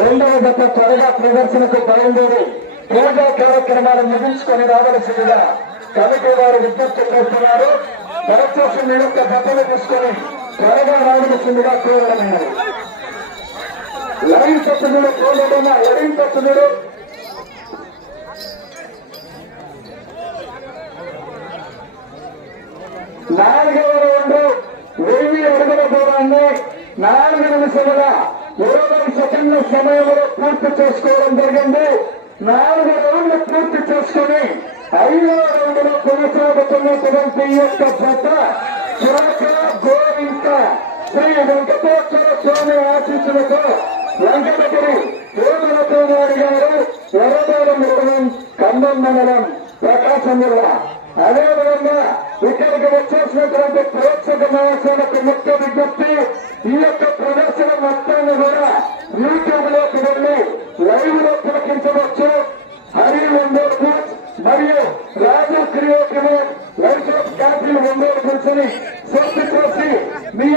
రెండవ జత త్వరగా ప్రదర్శనకు బయలుదేరి పూజా కార్యక్రమాలు ముగించుకొని రావలసిందిగా కమిటీ వారు విజ్ఞప్తి చేస్తున్నారు. దయచేసి మీ యొక్క జతలు తీసుకొని త్వరగా రావలసిందిగా కోరడమైనది. లైన్ పట్టుదల కోరడమా లైన్ పట్టుదలు నాలుగవ రౌండ్ 1000 అడుగుల దూరాన్ని 4 నిమిషముల 20 సెకండ్ల సమయంలో పూర్తి చేసుకోవడం జరిగింది. 4 రౌండ్లు పూర్తి చేసుకుని 5వ రౌండ్ లో కొనసాగుతున్నటువంటి యొక్క జత చిరక గోవింద శ్రీ వెంకటేశ్వర స్వామి ఆశీస్సులతో వెంకటగిరి వేదవతోనారి గారు ఎర్రబాలెం మండలం ఖమ్మం మండలం ప్రకాశం జిల్లా. అదేవిధంగా ఇక్కడికి వచ్చేసినటువంటి ప్రేక్షక మహాశయులకు ముఖ్య విజ్ఞప్తి, ఈ యొక్క ప్రదర్శన మొత్తాన్ని కూడా యూట్యూబ్ లోకి వెళ్లి లైవ్ లో తిలకించవచ్చు. హరి ఒంగోలు బూత్ మరియు Raju creative life of capital Ongole booths ని పూర్తి చేసి మీ